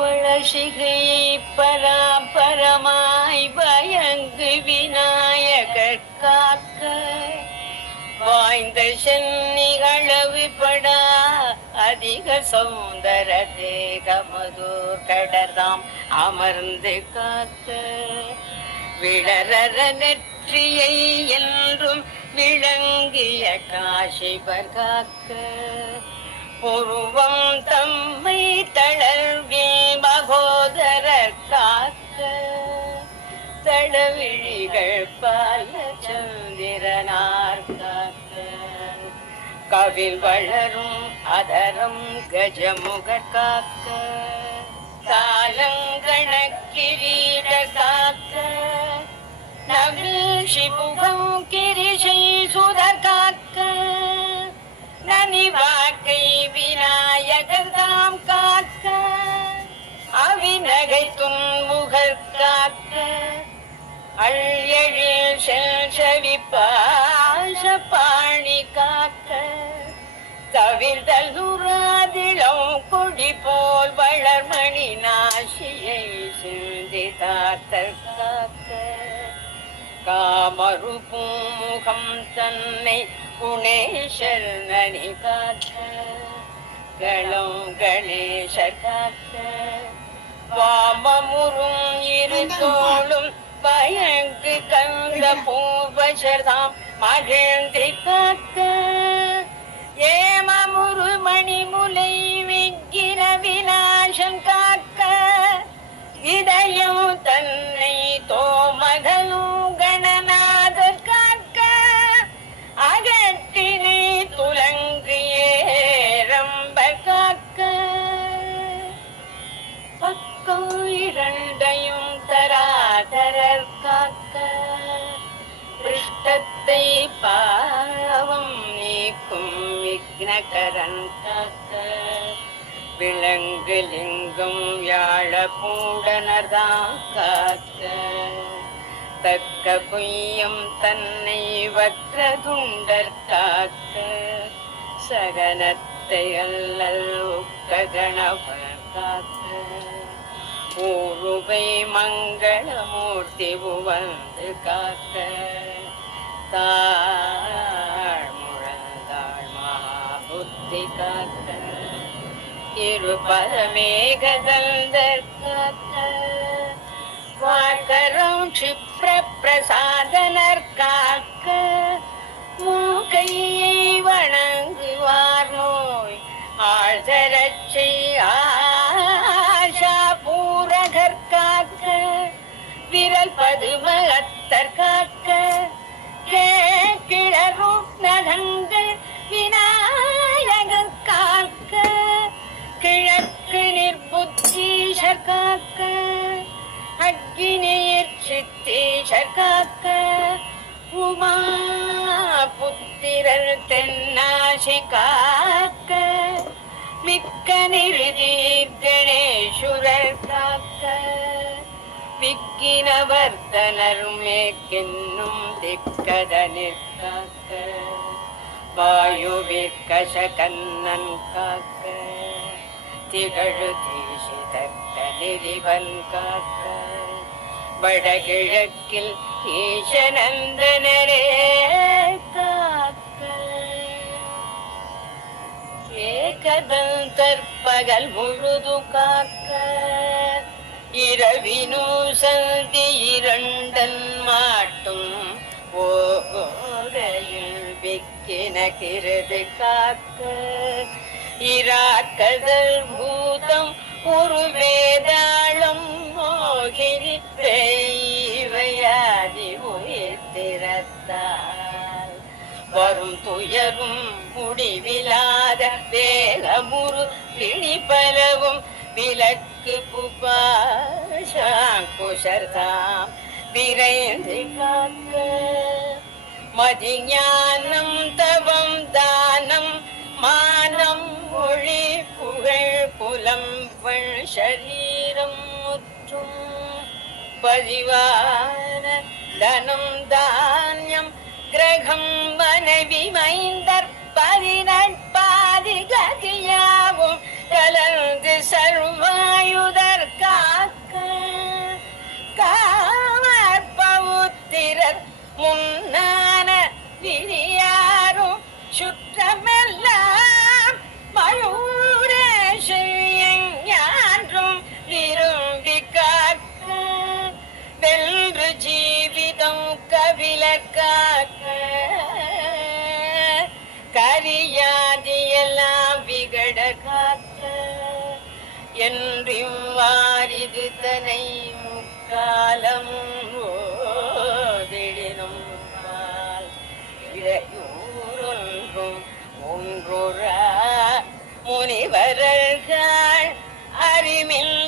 பழசிகையை பராபரமாய் பயங்கு விநாயகர் காக்க. வாய்ந்த சென்னிகளவு படா அதிக சௌந்தர தேகமதூர் கடதாம் அமர்ந்து காக்க. விளரர நெற்றியை என்றும் விளங்கிய காசிபர் காக்க. உருவம் தம்மை தளர்வே மகோதரர் காக்க. தளவிழிகள் பல சந்திரனார் காக்க. கவில் வளரும் அதரம் கஜமுகர் காக்க. காலங்கணக்கிரீட காக்க. நவில் சிபுகம் கிரிசை சுதர் அழியழில் செல் பாணி காக்க தவிர்தல் நுறாதிளம் கொடி போல் வளர்மணி நாசியை சிந்தித்தாத்தல் காக்க. காமரு பூமுகம் தன்னை குணேஷர் நனி காக்க களம் கணேசர் காக்க. வாமமுறும் இரு தோளும் பயங்கு கந்த பூவசர்தாம் மகிழ்ந்து காக்க தத்தை பாவம் நீக்கும் விக்னகரன் காக்க விலங்கு லிங்கம் வியாழ பூடனர்தான் காக்க தக்க பொய்யம் தன்னை வக்ரதுண்டர் காக்க சகனத்தை அல்லல் உக்க கணவர் காக்க ஊருவை மங்களமூர்த்தி உவந்து காக்க தாழ் முழந்தாள் மகாபுத்தி காக்க இருபதமேகதந்தர் காக்க வாக்கரம் க்ஷிப்ர பிரசாதனர் காக்க. மூக்கையை வணங்குவார் நோய் ஆழ்தரட்சை ஆஷா பூரகர் காக்க. விரல் பதுமகத்தர் காக்க. கிளரும் நகங்கள் விநாயகர் காக்க. கிழக்கு நிர்புத்தீஷர் காக்க. அக்னியர் சித்தீஷர் காக்க. உமா புத்திரர் தென்னாசி காக்க. மிக்க நிறுதி கணேசுரர் காக்க. ദിക്കിനവർ തളർമേക്കെന്നും ദിക്കതനിർക്കാക്ക വായുവിക്കശകന്നൻ കാക്ക. തികഴു ദേശിതക്കലിരിവൻ കാക്ക. വടകിഴക്കിൽ ഈശനന്ദനരെ കാക്ക. ഏകദന്തർപ്പകൽ മുഴുതു കാക്ക இரவினு சந்தி இரண்டன் மாட்டும். ஓரையில் விக்கின காக்க. இராக்கதல் பூதம் ஒரு வேதாளம் மோகினி தெய்வையாதி உயிர்த்திரத்தால் வரும் துயரும் முடிவிலாத வேகமுறு பிணிபலவும் விலக்கு புபாஷாங்குஷர்தாம் விரைந்து காக்க. மதிஞானம் தவம் தானம் மானம் மொழி புகழ் புலம்பள் ஷரீரம் முற்றும். பதிவான தனம் தானியம் கிரகம் மனைவி மைந்த வாரிது தனை முக்காலம் ஓதிடினும் பால் இடையூறொன்றும் ஒன்றுரா முனிவர்கள் அறிமில்